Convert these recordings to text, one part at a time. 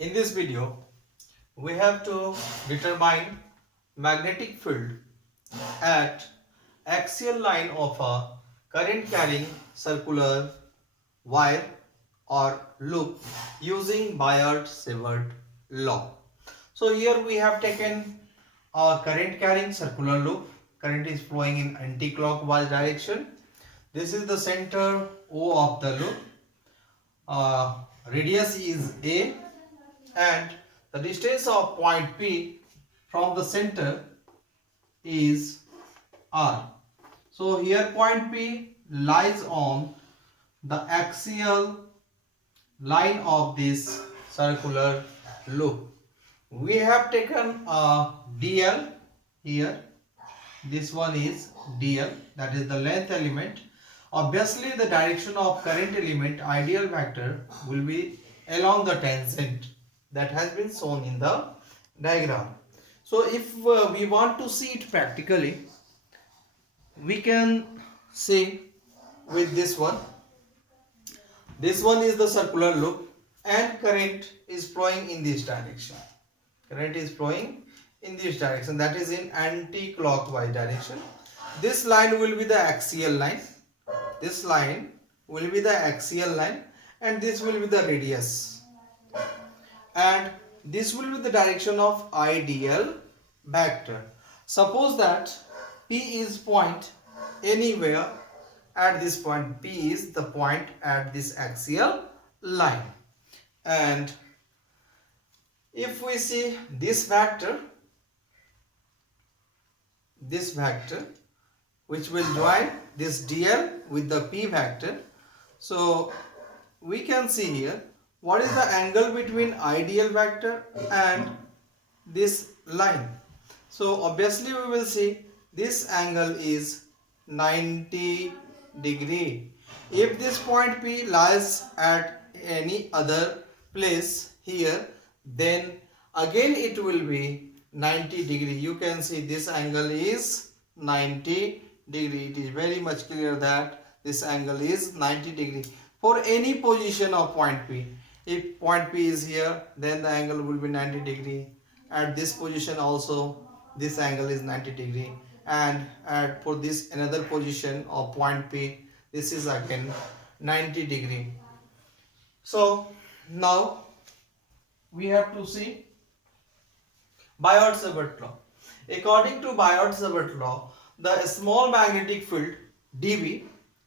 In this video, we have to determine magnetic field at axial line of a current carrying circular wire or loop using Biot-Savart law. So here we have taken a current carrying circular loop. Current is flowing in anti-clockwise direction. This is the center O of the loop. Radius is A and the distance of point P from the center is R. So here point P lies on the axial line of this circular loop. We have taken a dl here. This one is dl, that is the length element. Obviously the direction of current element ideal vector will be along the tangent that has been shown in the diagram. So if we want to see it practically, we can say with this one. This one is the circular loop and current is flowing in this direction. Current is flowing in this direction, that is in anti-clockwise direction. This line will be the axial line. This line will be the axial line and this will be the radius. And this will be the direction of ideal vector. Suppose that P is point anywhere at this point. P is the point at this axial line. And if we see this vector which will join this dl with the P vector, so we can see here what is the angle between ideal vector and this line. So obviously we will see this angle is 90 degree. If this point P lies at any other place here, then again it will be 90 degree. You can see this angle is 90 degree. It is very much clear that this angle is 90 degree for any position of point P. If point P is here, then the angle will be 90 degree. At this position also this angle is 90 degree, and for this another position of point P, this is again 90 degree. So now we have to see Biot-Savart law. According to Biot-Savart law, the small magnetic field dV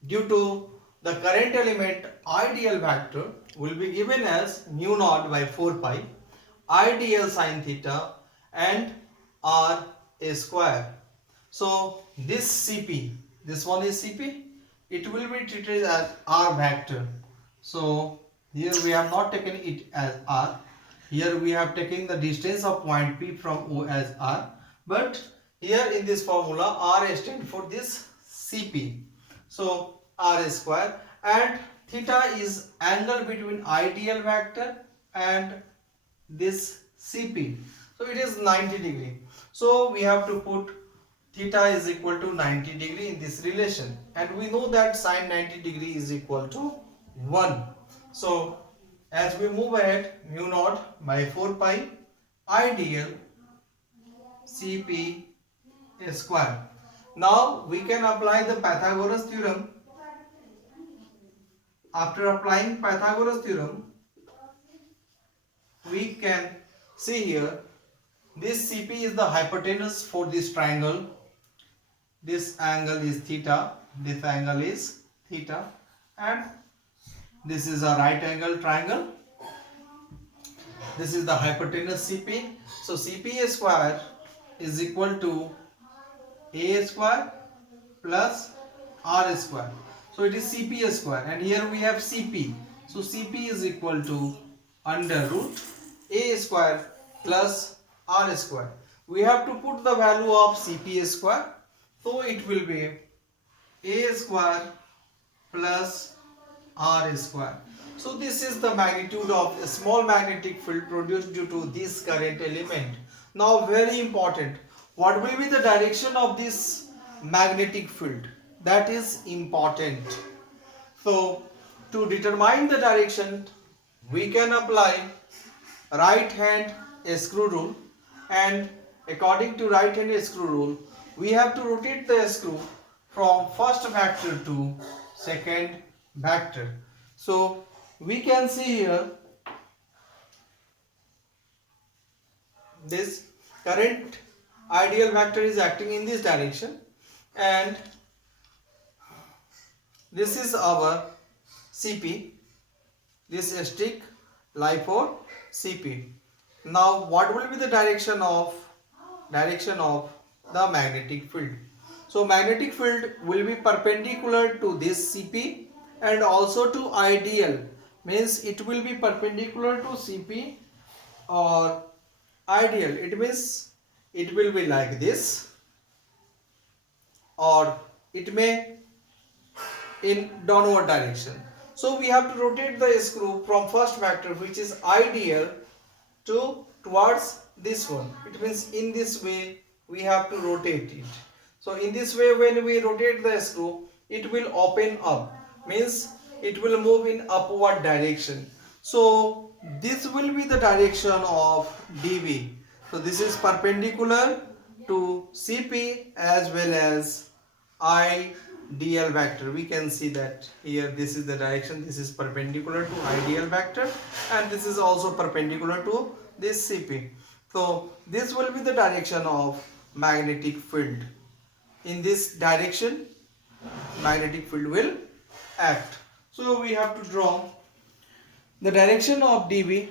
due to the current element ideal vector will be given as mu naught by 4 pi idl sine theta and r a square. So this Cp, this one is Cp, it will be treated as r vector. So here we have not taken it as r. Here we have taken the distance of point P from O as r. But here in this formula r stands for this Cp. So r square, and theta is angle between ideal vector and this Cp. So it is 90 degree. So we have to put theta is equal to 90 degree in this relation, and we know that sine 90 degree is equal to 1. So as we move ahead, mu naught by 4 pi ideal Cp square. Now we can apply the Pythagoras theorem. After applying Pythagoras theorem, we can see here this Cp is the hypotenuse for this triangle. This angle is theta, this angle is theta, and this is a right angle triangle. This is the hypotenuse Cp. So Cp square is equal to a square plus r square. So it is Cp square, and here we have Cp. So Cp is equal to under root a square plus r square. We have to put the value of Cp square. So it will be a square plus r square. So this is the magnitude of a small magnetic field produced due to this current element. Now very important, what will be the direction of this magnetic field? That is important. So to determine the direction, we can apply right hand screw rule, and according to right hand screw rule we have to rotate the screw from first vector to second vector. So we can see here this current ideal vector is acting in this direction, and this is our CP, this stick lie for CP. Now what will be the direction of the magnetic field? So magnetic field will be perpendicular to this CP and also to ideal, means it will be perpendicular to CP or ideal, it means it will be like this, or it may in downward direction. So we have to rotate the screw from first vector, which is ideal, to towards this one. It means in this way we have to rotate it. So in this way when we rotate the screw, it will open up, means it will move in upward direction. So this will be the direction of DV. So this is perpendicular to CP as well as ideal vector. We can see that here this is the direction, this is perpendicular to ideal vector, and this is also perpendicular to this CP. So this will be the direction of magnetic field. In this direction magnetic field will act. So we have to draw the direction of DV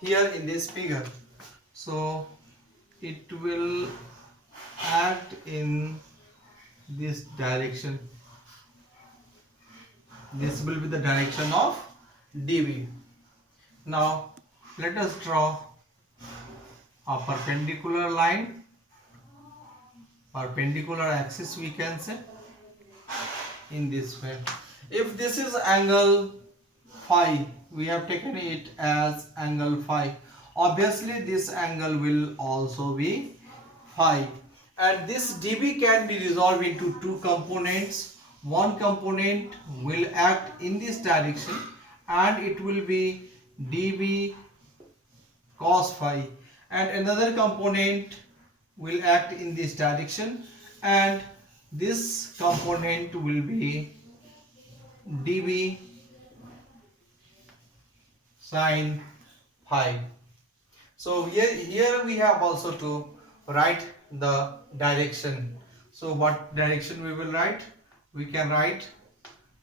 here in this figure. So it will act in this direction. This will be the direction of DV. Now let us draw a perpendicular line, perpendicular axis we can say, in this way. If this is angle phi, we have taken it as angle phi, obviously this angle will also be phi, and this dB can be resolved into two components. One component will act in this direction and it will be dB cos phi, and another component will act in this direction and this component will be dB sin phi. So here we have also to write the direction. So what direction we will write? We can write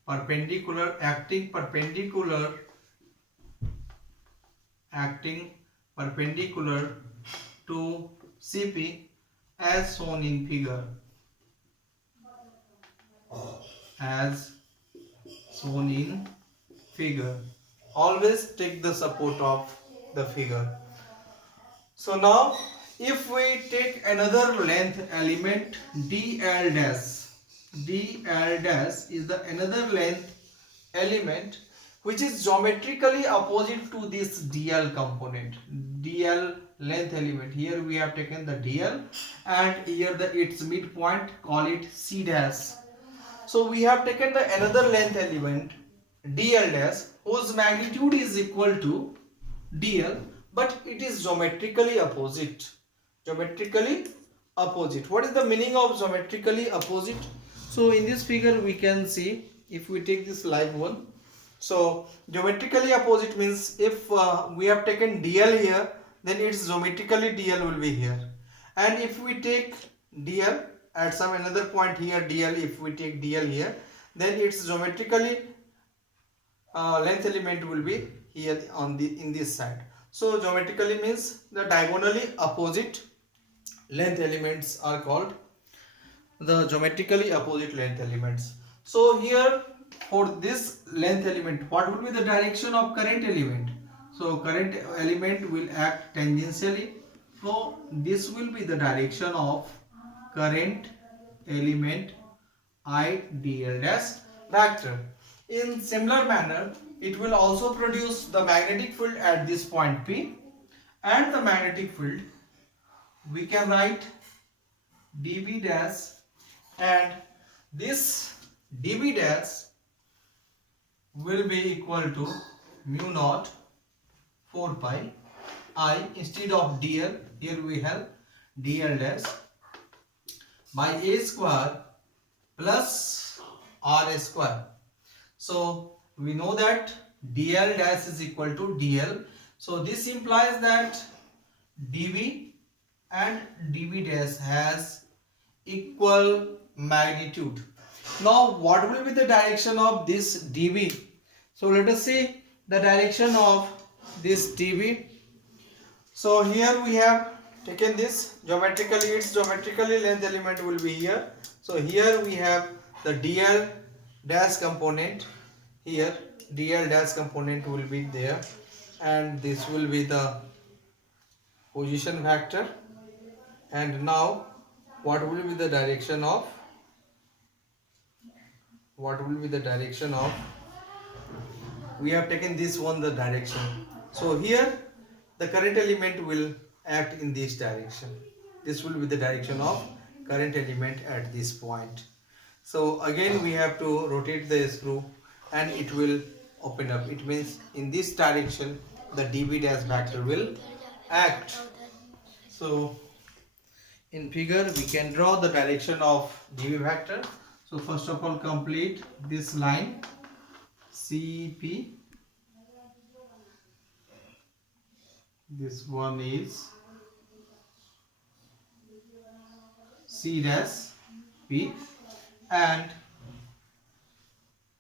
perpendicular, acting perpendicular to CP as shown in figure. As shown in figure. Always take the support of the figure. So now if we take another length element DL dash, DL dash is the another length element which is geometrically opposite to this DL component, DL length element. Here we have taken the DL and here its midpoint, call it C dash. So we have taken the another length element DL dash whose magnitude is equal to DL, but it is geometrically opposite. Geometrically opposite. What is the meaning of geometrically opposite? So in this figure we can see, if we take this live one, so geometrically opposite means if we have taken DL here, then its geometrically DL will be here, and if we take DL at some another point here DL, if we take DL here, then its geometrically length element will be here on in this side. So geometrically means the diagonally opposite length elements are called the geometrically opposite length elements. So here for this length element, what will be the direction of current element? So current element will act tangentially, so this will be the direction of current element IDL dash vector. In similar manner, it will also produce the magnetic field at this point P, and the magnetic field we can write dV dash, and this dV dash will be equal to mu naught 4 pi I instead of dl, here we have dl dash by a square plus r square. So we know that dl dash is equal to dl. So this implies that dv and dv dash has equal magnitude. Now what will be the direction of this dv? So let us see the direction of this dv. So here we have taken this geometrically, its geometrically length element will be here. So here we have the dl dash component, here dl dash component will be there, and this will be the position vector. And now what will be the direction of, we have taken this one, the direction. So here the current element will act in this direction. This will be the direction of current element at this point. So again we have to rotate the screw and it will open up. It means in this direction the dv dash vector will act. So in figure we can draw the direction of dv vector. So first of all, complete this line CP. This one is C dash P, and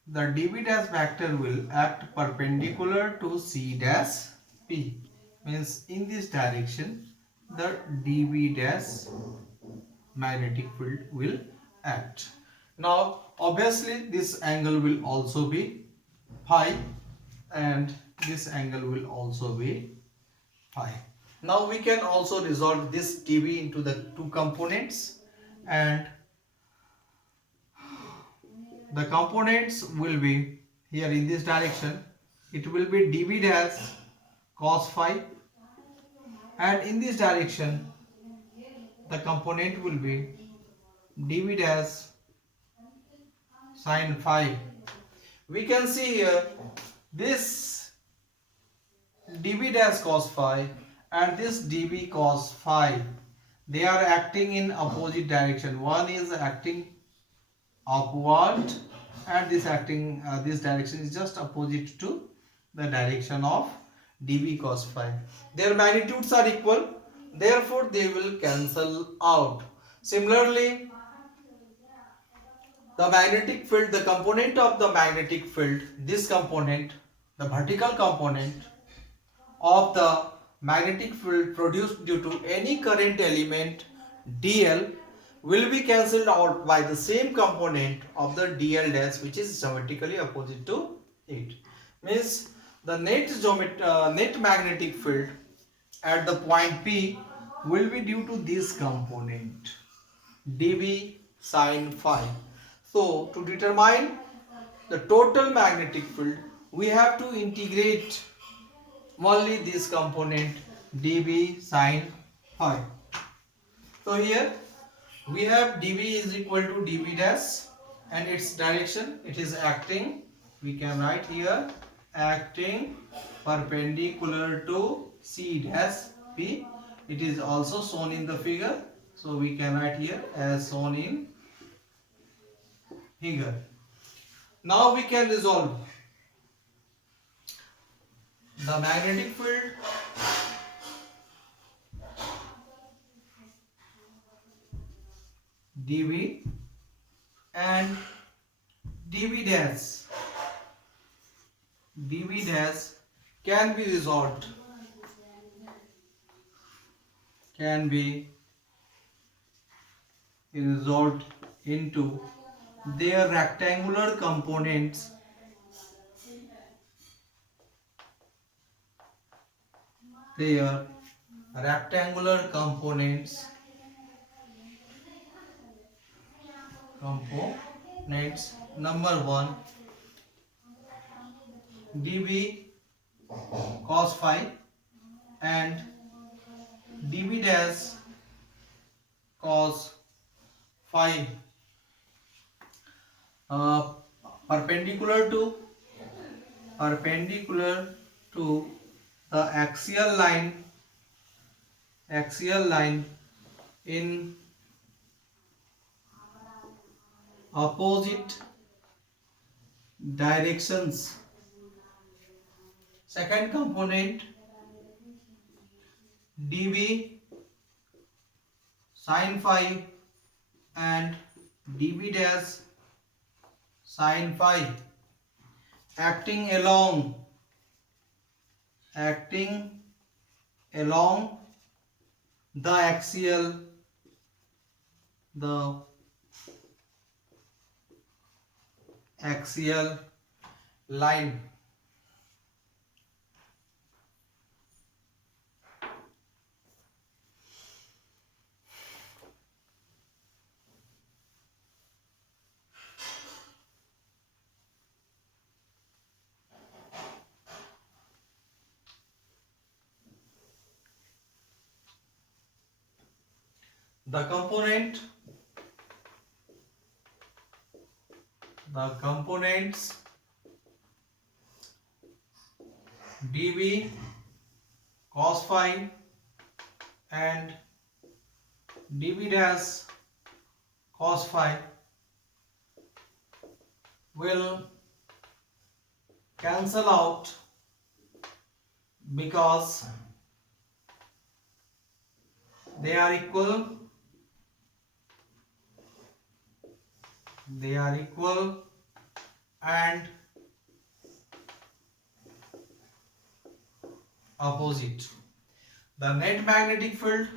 the dv dash vector will act perpendicular to C dash P. Means in this direction the dv dash magnetic field will act. Now obviously this angle will also be phi, and this angle will also be phi. Now we can also resolve this dv into the two components, and the components will be here in this direction. It will be dv dash cos phi, and in this direction the component will be dv dash sin phi. We can see here this dv dash cos phi and this dv cos phi, they are acting in opposite direction. One is acting upward and this direction is just opposite to the direction of dv cos phi. Their magnitudes are equal, therefore they will cancel out. Similarly, the magnetic field, the component of the magnetic field, this component, the vertical component of the magnetic field produced due to any current element dl will be cancelled out by the same component of the dl dash, which is geometrically opposite to it. Means the net magnetic field at the point P will be due to this component dv sin phi. So to determine the total magnetic field, we have to integrate only this component dv sin phi. So here we have dv is equal to dv dash and its direction, it is acting, we can write here, acting perpendicular to C dash P. It is also shown in the figure, so we can write here as shown in figure. Now we can resolve the magnetic field dv and dv dash can be resolved, into their rectangular components number 1 dv cos phi and dv dash cos phi, perpendicular to the axial line axial line in opposite directions. Second component dv sin phi and dv dash sin phi acting along the axial line. The components dv cos phi and dv dash cos phi will cancel out because they are equal and opposite. The net magnetic field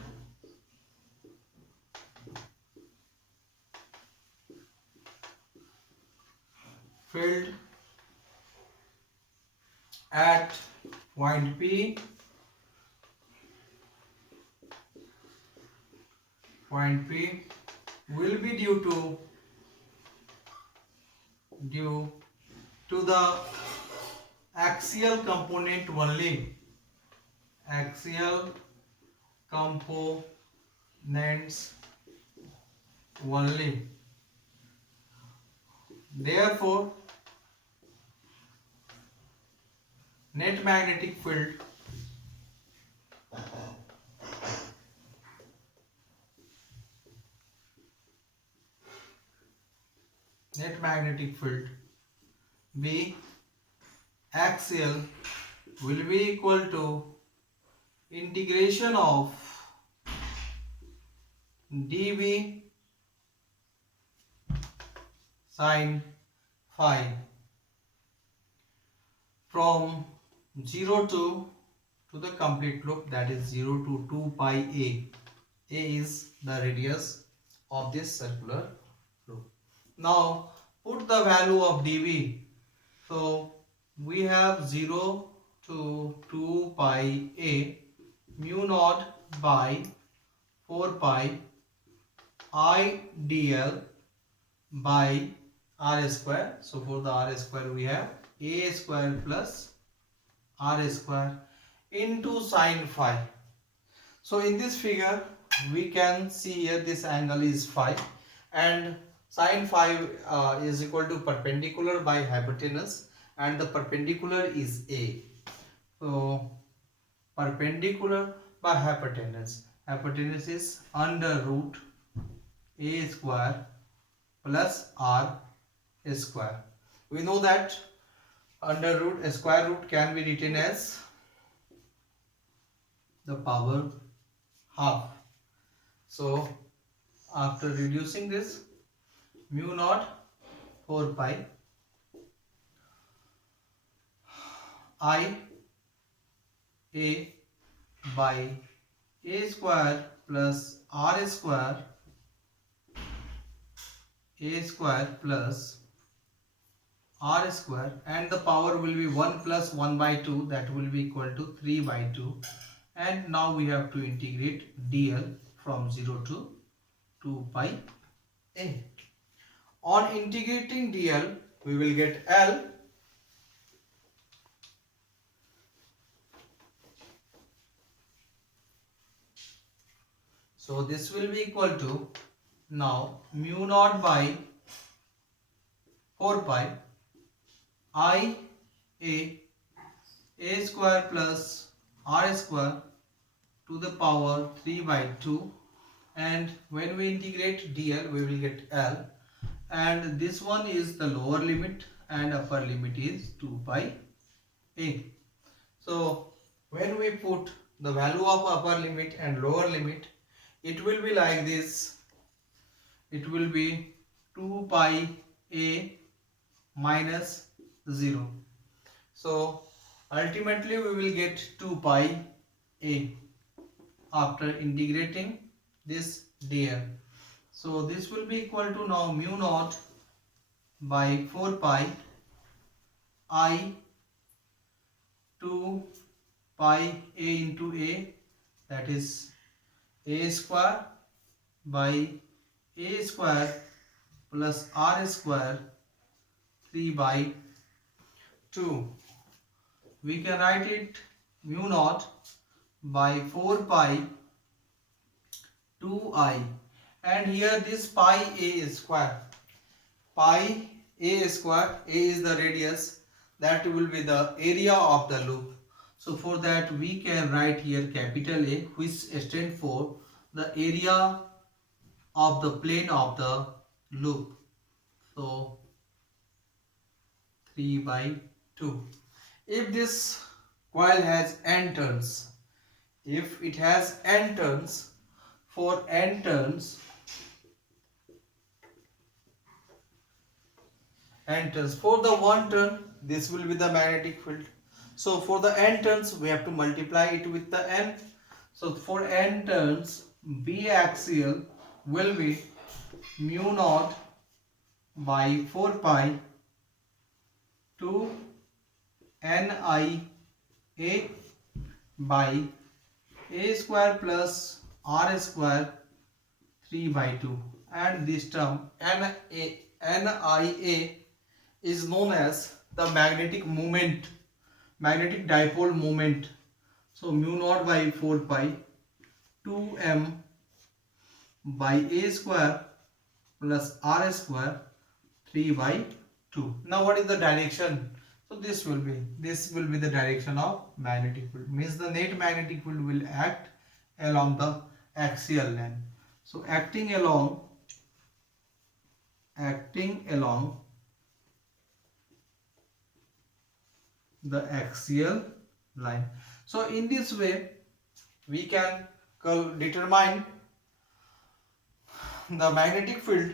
at point P will be due to the axial component only. Axial components only. Therefore, net magnetic field B axial will be equal to integration of dv sin phi from 0 to the complete loop, that is 0 to 2 pi a. A is the radius of this circular loop. Now put the value of dv. So we have 0 to 2 pi a mu naught by 4 pi I dl by r square. So for the r square we have a square plus r square into sin phi. So in this figure we can see here this angle is phi and sin phi is equal to perpendicular by hypotenuse and the perpendicular is a. So perpendicular by hypotenuse is under root a square plus r square. We know that under root square root can be written as the power half. So after reducing this, mu naught 4 pi I a by a square plus r square plus r square and the power will be 1 plus 1 by 2, that will be equal to 3 by 2, and now we have to integrate dl from 0 to 2 pi a. On integrating dl we will get L so this will be equal to now mu naught by 4 pi I a square plus r square to the power 3 by 2, and when we integrate dl we will get L, and this one is the lower limit and upper limit is 2 by a. So when we put the value of upper limit and lower limit, it will be like this. It will be 2 pi a minus 0. So ultimately we will get 2 pi a after integrating this dl. So this will be equal to now mu naught by 4 pi I 2 pi a into a, that is a square by a square plus r square 3 by 2. We can write it mu naught by 4 pi 2i, and here this pi a square, pi a square, a is the radius, that will be the area of the loop. So for that we can write here capital A, which stands for the area of the plane of the loop. So 3 by 2. If this coil has n turns, if it has n turns, for n turns, for the one turn this will be the magnetic field. So for the n turns we have to multiply it with the n. So for n turns, B axial will be mu naught by 4 pi 2 NIA by a square plus r square 3 by 2, and this term NIA is known as the magnetic moment, magnetic dipole moment. So mu naught by 4 pi 2m by a square plus r square 3 by 2. Now what is the direction? So this will be the direction of magnetic field, means the net magnetic field will act along the axial line. So acting along the axial line. So in this way we can determine the magnetic field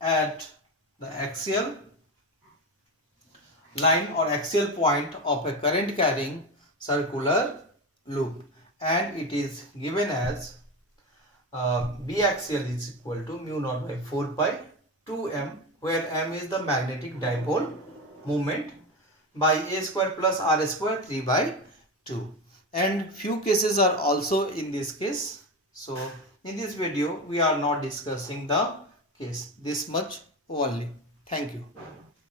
at the axial line or axial point of a current carrying circular loop, and it is given as B axial is equal to mu naught by 4 pi 2m, where m is the magnetic dipole moment, by a square plus r square 3 by 2. And few cases are also in this case. So in this video we are not discussing the case, this much only. Thank you.